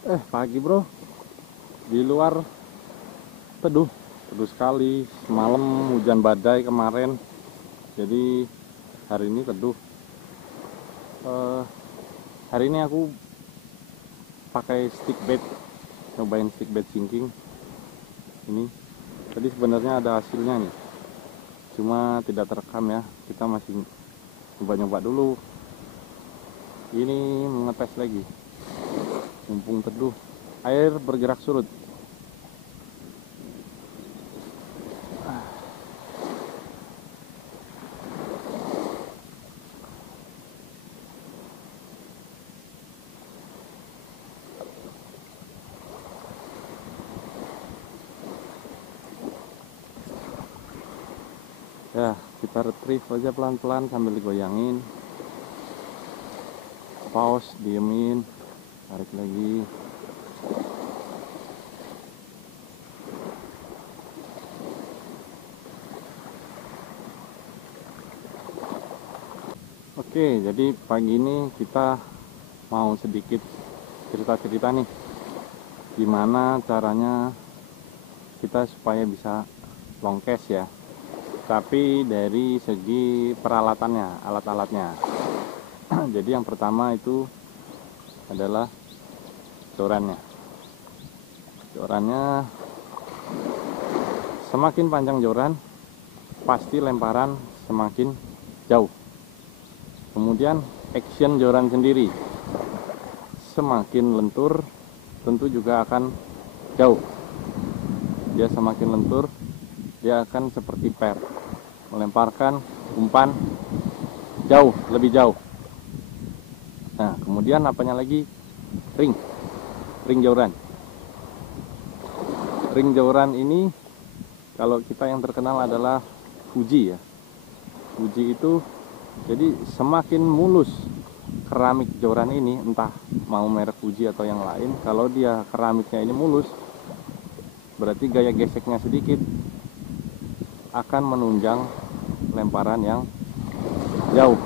Pagi bro, di luar teduh, teduh sekali. Semalam hujan badai kemarin, jadi hari ini teduh. Eh, Hari ini aku pakai stick bait, nyobain stick bait sinking. Ini tadi sebenarnya ada hasilnya nih, cuma tidak terekam ya. Kita masih nyoba-nyoba dulu. Ini mengetes lagi, mumpung teduh. Air bergerak surut. Ya, kita retrieve aja pelan-pelan sambil digoyangin. Pause, diemin, tarik lagi. Oke, jadi pagi ini kita mau sedikit cerita-cerita nih, gimana caranya kita supaya bisa long cast ya, tapi dari segi peralatannya, alat-alatnya. Jadi yang pertama itu adalah jorannya. Jorannya, semakin panjang joran, pasti lemparan semakin jauh. Kemudian action joran sendiri, semakin lentur tentu juga akan jauh. Dia semakin lentur, dia akan seperti per, melemparkan umpan jauh, lebih jauh. Nah, kemudian apanya lagi? Ring joran. Ring joran ini kalau kita yang terkenal adalah Fuji ya. Fuji itu jadi semakin mulus keramik joran ini, entah mau merek Fuji atau yang lain, kalau dia keramiknya ini mulus, berarti gaya geseknya sedikit akan menunjang lemparan yang jauh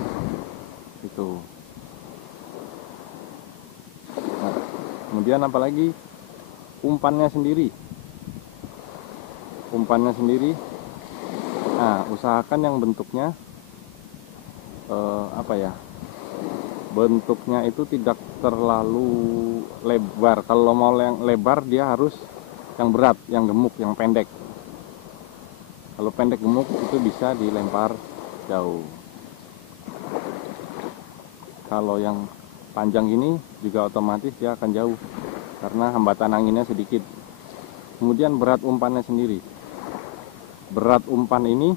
itu. Nah, kemudian apalagi umpannya sendiri. Nah, usahakan yang bentuknya bentuknya itu tidak terlalu lebar. Kalau mau yang lebar dia harus yang berat, yang gemuk, yang pendek. Kalau pendek gemuk itu bisa dilempar jauh. Kalau yang panjang ini juga otomatis dia akan jauh karena hambatan anginnya sedikit. Kemudian berat umpannya sendiri. Berat umpan ini,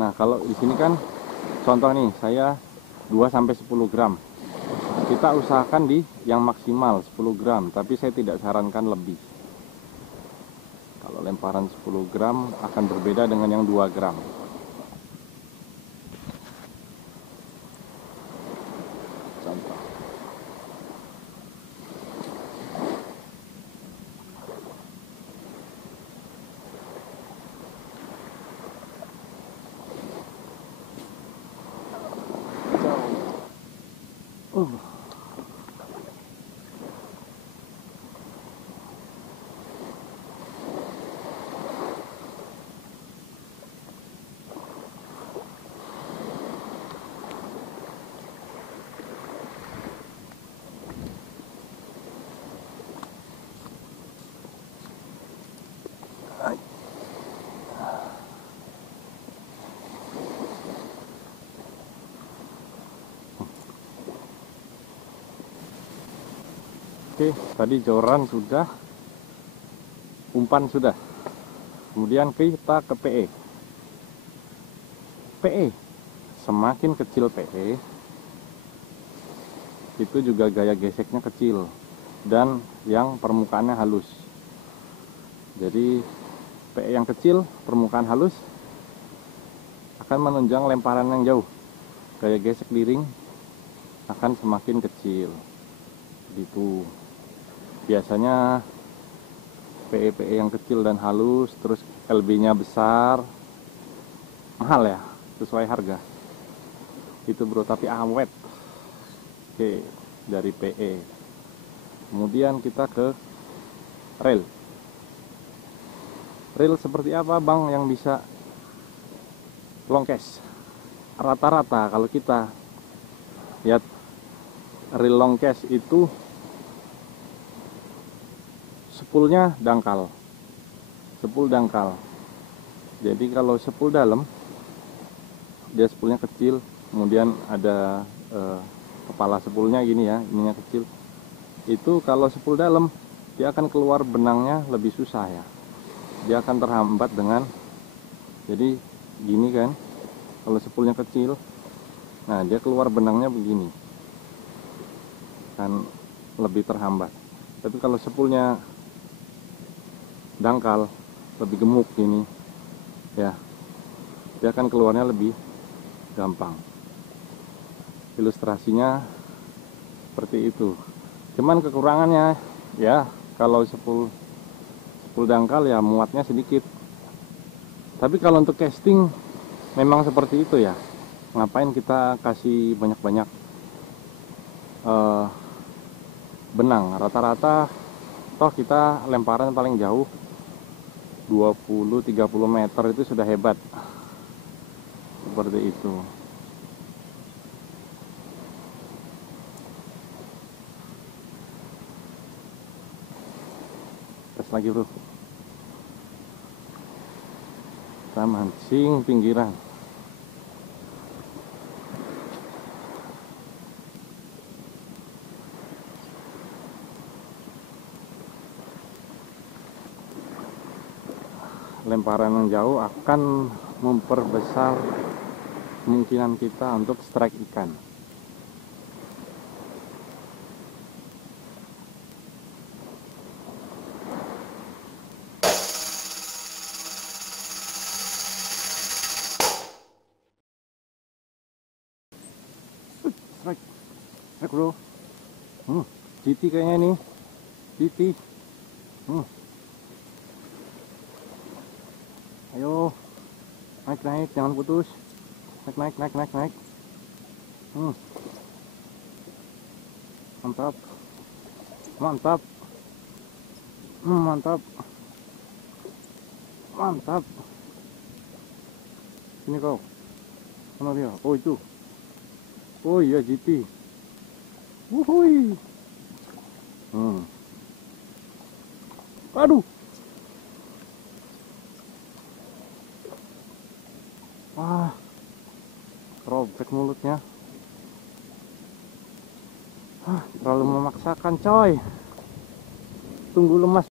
nah kalau di sini kan contoh nih, saya 2-10 gram. Kita usahakan di yang maksimal 10 gram, tapi saya tidak sarankan lebih. Kalau lemparan 10 gram akan berbeda dengan yang 2 gram. Contoh. Oke, tadi joran sudah, umpan sudah. Kemudian kita ke PE. PE, semakin kecil PE, itu juga gaya geseknya kecil dan yang permukaannya halus. Jadi PE yang kecil, permukaan halus akan menunjang lemparan yang jauh. Gaya gesek di ring akan semakin kecil. Gitu. Biasanya PE yang kecil dan halus, terus LB-nya besar, mahal ya, sesuai harga. Itu bro, tapi awet. Oke, dari PE. Kemudian kita ke rel. Rel seperti apa bang yang bisa long cast? Rata-rata kalau kita lihat rel long cast itu sepulnya dangkal. Sepul dangkal. Jadi kalau sepul dalam, dia sepulnya kecil, kemudian ada kepala sepulnya gini ya, ininya kecil. Itu kalau sepul dalam, dia akan keluar benangnya lebih susah ya. Dia akan terhambat dengan, jadi gini kan, kalau sepulnya kecil, nah dia keluar benangnya begini, kan lebih terhambat. Tapi kalau sepulnya dangkal, lebih gemuk gini, ya, dia akan keluarnya lebih gampang. Ilustrasinya seperti itu. Cuman kekurangannya ya, kalau sepul dangkal ya muatnya sedikit. Tapi kalau untuk casting memang seperti itu ya. Ngapain kita kasih banyak-banyak benang? Rata-rata toh kita lemparan paling jauh 20-30 meter itu sudah hebat. Seperti itu. Tes lagi bro. Kita mancing pinggiran. Lemparan yang jauh akan memperbesar kemungkinan kita untuk strike ikan. Strike, strike bro. GT kayaknya ini, GT. Ayo, naik, jangan putus. Naik. Mantap. Mantap. Sini kau. Mana dia? Oh itu. Oh iya GT. Wuhui. Aduh. Wah, robek mulutnya. Terlalu memaksakan coy. Tunggu lemas